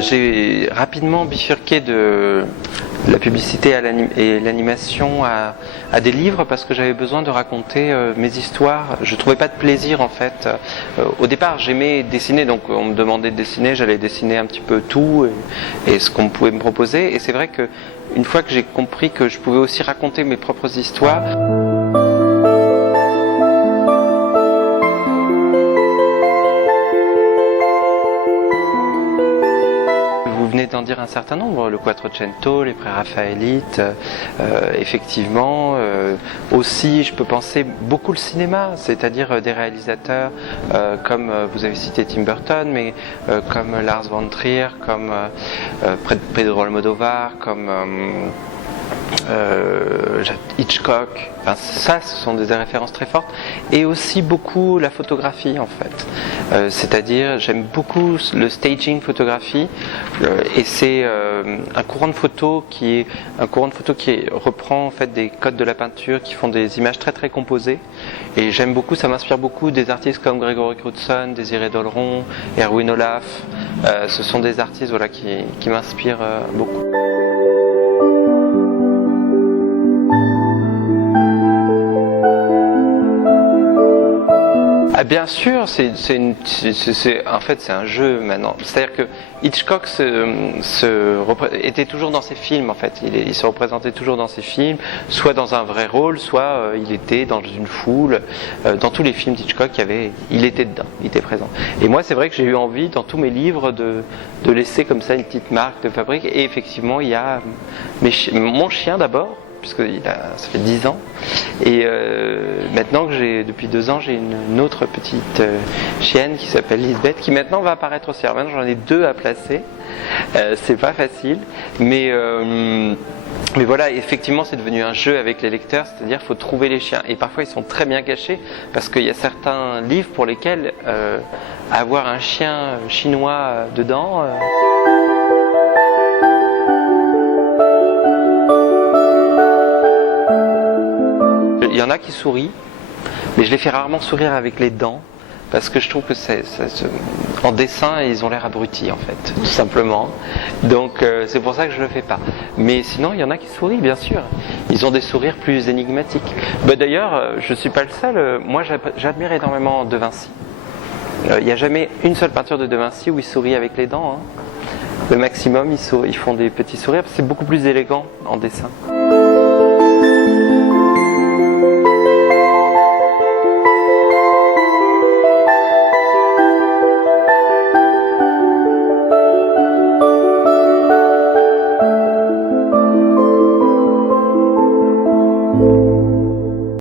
J'ai rapidement bifurqué de la publicité et l'animation à des livres parce que j'avais besoin de raconter mes histoires. Je trouvais pas de plaisir en fait. Au départ j'aimais dessiner, donc on me demandait de dessiner, j'allais dessiner un petit peu tout et ce qu'on pouvait me proposer. Et c'est vrai que une fois que j'ai compris que je pouvais aussi raconter mes propres histoires, vous venez d'en dire un certain nombre, le Quattrocento, les Préraphaélites, effectivement. Aussi, je peux penser beaucoup le cinéma, c'est-à-dire des réalisateurs comme vous avez cité Tim Burton, mais comme Lars von Trier, comme Pedro Almodóvar, comme Hitchcock. Enfin, ça, ce sont des références très fortes. Et aussi beaucoup la photographie en fait. C'est-à-dire, j'aime beaucoup le staging photographie et c'est un courant de photo qui reprend en fait des codes de la peinture, qui font des images très très composées. Et j'aime beaucoup, ça m'inspire beaucoup des artistes comme Gregory Crewdson, Désiré Dolleron, Erwin Olaf. Ce sont des artistes voilà, qui m'inspirent beaucoup. Ah, bien sûr, en fait c'est un jeu maintenant. C'est-à-dire que Hitchcock était toujours dans ses films en fait. Il se représentait toujours dans ses films, soit dans un vrai rôle, soit il était dans une foule. Dans tous les films d'Hitchcock, il était dedans, il était présent. Et moi c'est vrai que j'ai eu envie dans tous mes livres de laisser comme ça une petite marque de fabrique. Et effectivement il y a mon chien d'abord, puisque ça fait 10 ans, et maintenant que depuis 2 ans j'ai une autre petite chienne qui s'appelle Lisbeth, qui maintenant va apparaître aussi. Alors maintenant j'en ai 2 à placer, c'est pas facile, mais voilà, effectivement c'est devenu un jeu avec les lecteurs, c'est-à-dire qu'il faut trouver les chiens, et parfois ils sont très bien cachés, parce qu'il y a certains livres pour lesquels avoir un chien chinois dedans... Il y en a qui sourient, mais je les fais rarement sourire avec les dents, parce que je trouve que en dessin, ils ont l'air abrutis en fait, tout simplement. Donc c'est pour ça que je le fais pas. Mais sinon, il y en a qui sourient, bien sûr. Ils ont des sourires plus énigmatiques. D'ailleurs, je suis pas le seul. Moi, j'admire énormément De Vinci. Il n'y a jamais une seule peinture de De Vinci où il sourit avec les dents. Le maximum, ils font des petits sourires, parce que c'est beaucoup plus élégant en dessin.